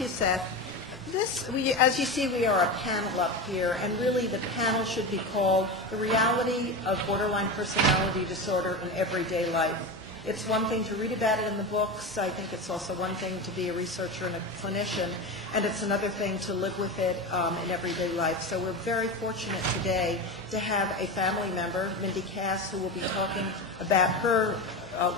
Thank you, Seth. As you see, we are a panel up here, and really the panel should be called The Reality of Borderline Personality Disorder in Everyday Life. It's one thing to read about it in the books. I think it's also one thing to be a researcher and a clinician, and it's another thing to live with it in everyday life. So we're very fortunate today to have a family member, Mindy Cass, who will be talking about her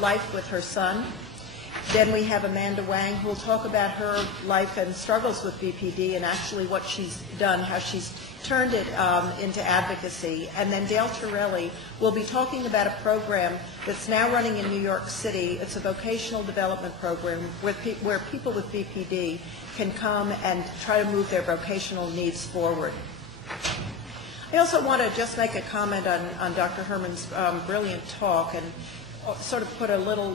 life with her son. Then we have Amanda Wang, who will talk about her life and struggles with BPD and actually what she's done, how she's turned it into advocacy. And then Dale Torelli will be talking about a program that's now running in New York City. It's a vocational development program where people with BPD can come and try to move their vocational needs forward. I also want to just make a comment on Dr. Herman's brilliant talk and sort of put a little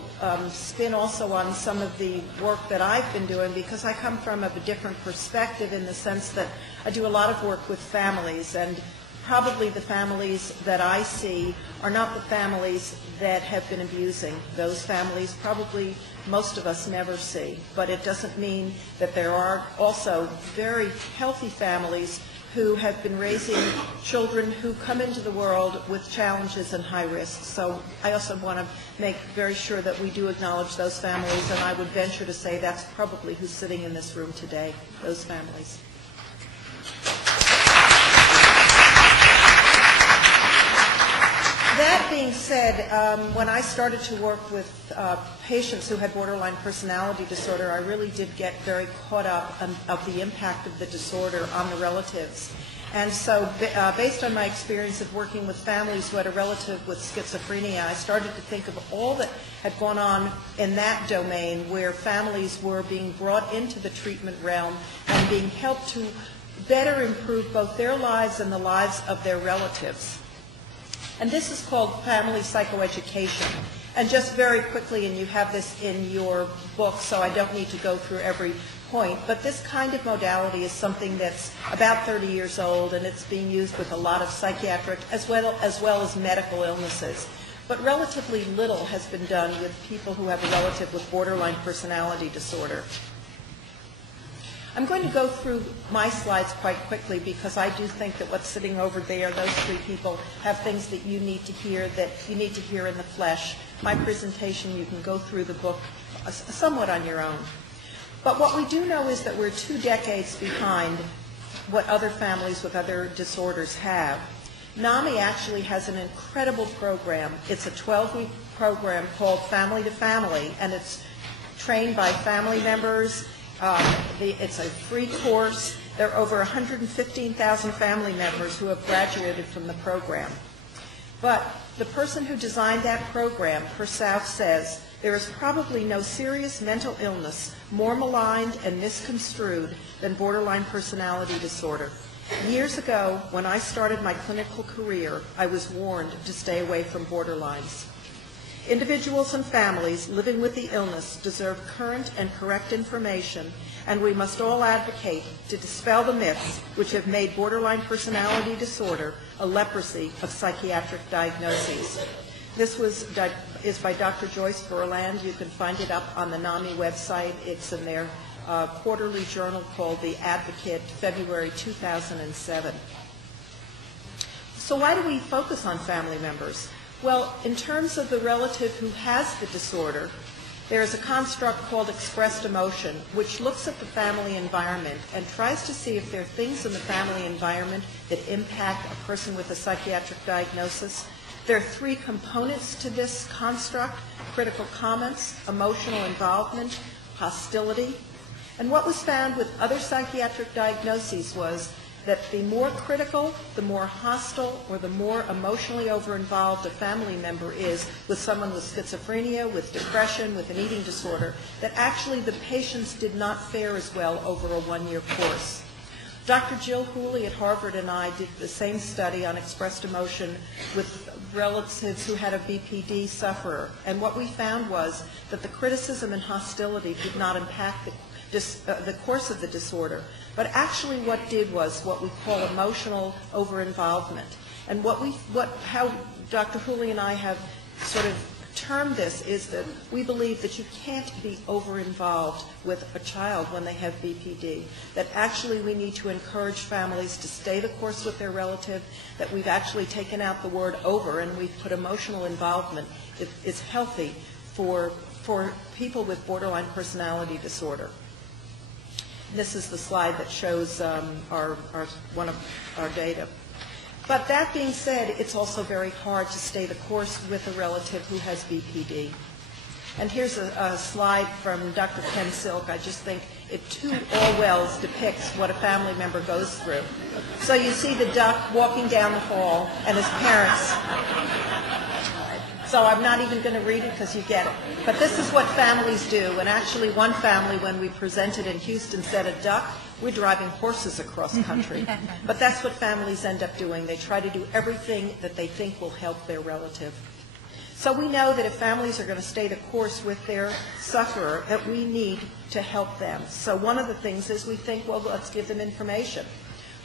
spin also on some of the work that I've been doing, because I come from a different perspective in the sense that I do a lot of work with families, and probably the families that I see are not the families that have been abusing. Those families probably most of us never see, but it doesn't mean that there are also very healthy families who have been raising children who come into the world with challenges and high risks. So I also want to make very sure that we do acknowledge those families, and I would venture to say that's probably who's sitting in this room today, those families. That being said, when I started to work with patients who had borderline personality disorder, I really did get very caught up of the impact of the disorder on the relatives. And so based on my experience of working with families who had a relative with schizophrenia, I started to think of all that had gone on in that domain where families were being brought into the treatment realm and being helped to better improve both their lives and the lives of their relatives. And this is called family psychoeducation. And just very quickly, and you have this in your book, so I don't need to go through every point, but this kind of modality is something that's about 30 years old, and it's being used with a lot of psychiatric as well as medical illnesses. But relatively little has been done with people who have a relative with borderline personality disorder. I'm going to go through my slides quite quickly because I do think that what's sitting over there, those three people, have things that you need to hear in the flesh. My presentation, you can go through the book somewhat on your own. But what we do know is that we're 2 decades behind what other families with other disorders have. NAMI actually has an incredible program. It's a 12-week program called Family to Family, and it's trained by family members. It's a free course. There are over 115,000 family members who have graduated from the program. But the person who designed that program herself says there is probably no serious mental illness more maligned and misconstrued than borderline personality disorder. Years ago, when I started my clinical career, I was warned to stay away from borderlines. Individuals and families living with the illness deserve current and correct information, and we must all advocate to dispel the myths which have made borderline personality disorder a leprosy of psychiatric diagnoses. This is by Dr. Joyce Berland. You can find it up on the NAMI website. It's in their quarterly journal called The Advocate, February 2007. So why do we focus on family members? Well, in terms of the relative who has the disorder, there is a construct called expressed emotion, which looks at the family environment and tries to see if there are things in the family environment that impact a person with a psychiatric diagnosis. There are 3 components to this construct: critical comments, emotional involvement, hostility. And what was found with other psychiatric diagnoses was that the more critical, the more hostile, or the more emotionally over-involved a family member is with someone with schizophrenia, with depression, with an eating disorder, that actually the patients did not fare as well over a 1-year course. Dr. Jill Hooley at Harvard and I did the same study on expressed emotion with relatives who had a BPD sufferer, and what we found was that the criticism and hostility did not impact the course of the disorder, but actually what did was what we call emotional over-involvement. And how Dr. Hooley and I have sort of termed this is that we believe that you can't be over-involved with a child when they have BPD, that actually we need to encourage families to stay the course with their relative, that we've actually taken out the word over and we've put emotional involvement. It's healthy for people with borderline personality disorder. This is the slide that shows one of our data. But that being said, it's also very hard to stay the course with a relative who has BPD. And here's a slide from Dr. Ken Silk. I just think it too all wells depicts what a family member goes through. So you see the duck walking down the hall and his parents. So I'm not even going to read it because you get it. But this is what families do. And actually one family, when we presented in Houston, said a duck. We're driving horses across country. But that's what families end up doing. They try to do everything that they think will help their relative. So we know that if families are going to stay the course with their sufferer, that we need to help them. So one of the things is we think, well, let's give them information.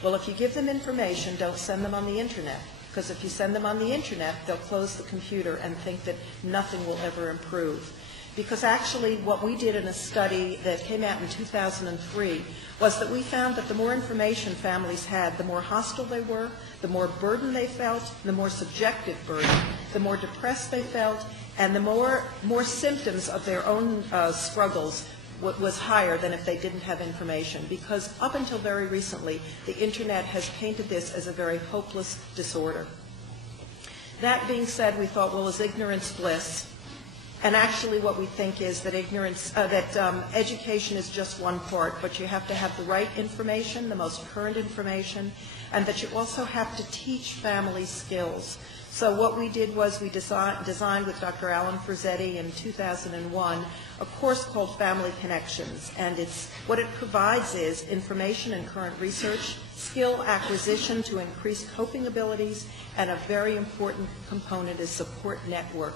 Well, if you give them information, don't send them on the Internet. Because if you send them on the Internet, they'll close the computer and think that nothing will ever improve. Because actually what we did in a study that came out in 2003 was that we found that the more information families had, the more hostile they were, the more burden they felt, the more subjective burden, the more depressed they felt, and the more symptoms of their own struggles was higher than if they didn't have information. Because up until very recently, the Internet has painted this as a very hopeless disorder. That being said, we thought, well, is ignorance bliss? And actually what we think is that education is just one part, but you have to have the right information, the most current information, and that you also have to teach families skills. So what we did was we designed with Dr. Alan Frazzetti in 2001 a course called Family Connections, and what it provides is information and current research, skill acquisition to increase coping abilities, and a very important component is support network.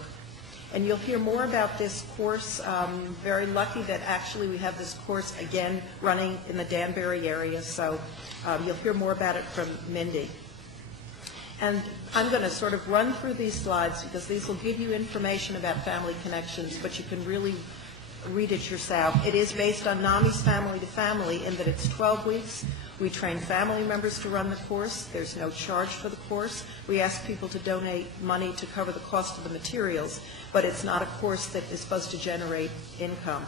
And you'll hear more about this course. Very lucky that actually we have this course again running in the Danbury area, so you'll hear more about it from Mindy. And I'm going to sort of run through these slides because these will give you information about Family Connections, but you can really read it yourself. It is based on NAMI's Family to Family in that it's 12 weeks. We train family members to run the course. There's no charge for the course. We ask people to donate money to cover the cost of the materials, but it's not a course that is supposed to generate income.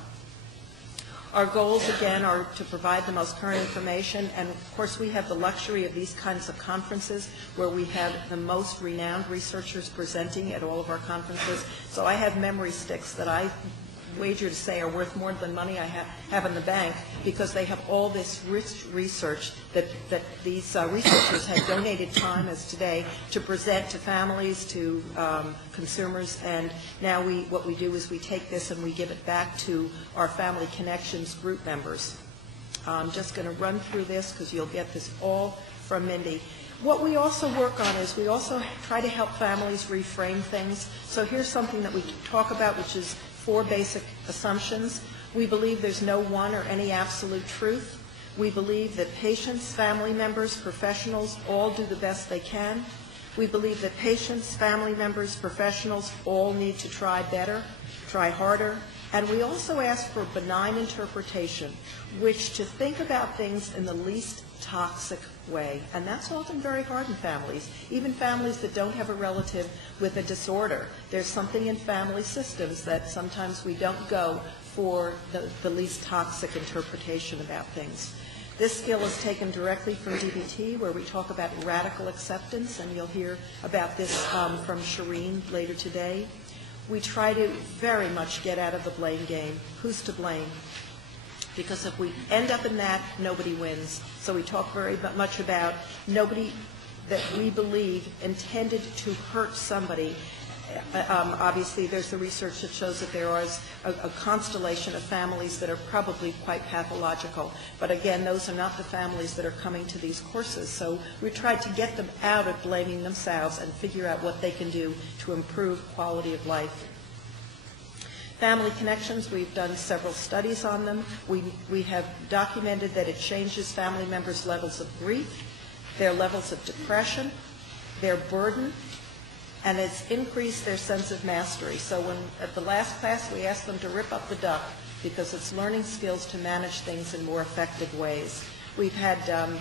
Our goals, again, are to provide the most current information, and of course we have the luxury of these kinds of conferences where we have the most renowned researchers presenting at all of our conferences. So I have memory sticks that I wager to say are worth more than money I have in the bank because they have all this rich research that these researchers have donated time as today to present to families, to consumers, and now what we do is we take this and we give it back to our Family Connections group members. I'm just going to run through this because you'll get this all from Mindy. What we also work on is we also try to help families reframe things. So here's something that we talk about, which is 4 basic assumptions. We believe there's no one or any absolute truth. We believe that patients, family members, professionals all do the best they can. We believe that patients, family members, professionals all need to try better, try harder. And we also ask for benign interpretation, which to think about things in the least toxic way. And that's often very hard in families, even families that don't have a relative with a disorder. There's something in family systems that sometimes we don't go for the least toxic interpretation about things. This skill is taken directly from DBT, where we talk about radical acceptance, and you'll hear about this from Shireen later today. We try to very much get out of the blame game. Who's to blame? Because if we end up in that, nobody wins. So we talk very much about nobody that we believe intended to hurt somebody. Obviously, there's the research that shows that there is a constellation of families that are probably quite pathological. But again, those are not the families that are coming to these courses. So we try to get them out of blaming themselves and figure out what they can do to improve quality of life. Family Connections, we've done several studies on them. We have documented that it changes family members' levels of grief, their levels of depression, their burden, and it's increased their sense of mastery. So when at the last class we asked them to rip up the duck because it's learning skills to manage things in more effective ways. We've had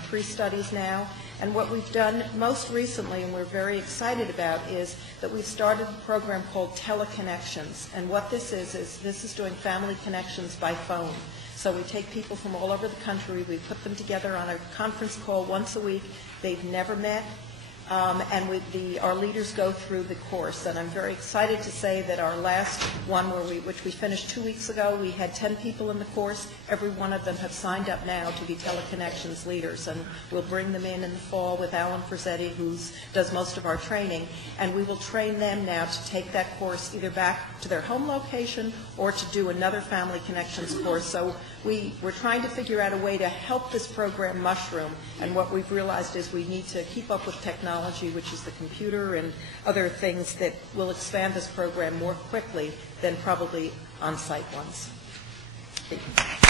3 studies now, and what we've done most recently, and we're very excited about, is that we've started a program called Teleconnections. And what this is doing family connections by phone. So we take people from all over the country, we put them together on a conference call once a week. They've never met, and our leaders go through the course. And I'm very excited to say that our last one, which we finished 2 weeks ago, we had 10 people in the course. Every one of them have signed up now to be Teleconnections leaders, and we'll bring them in the fall with Alan Frazzetti, who does most of our training, and we will train them now to take that course either back to their home location or to do another Family Connections course. So we're trying to figure out a way to help this program mushroom, and what we've realized is we need to keep up with technology, which is the computer and other things that will expand this program more quickly than probably on-site ones. Thank you.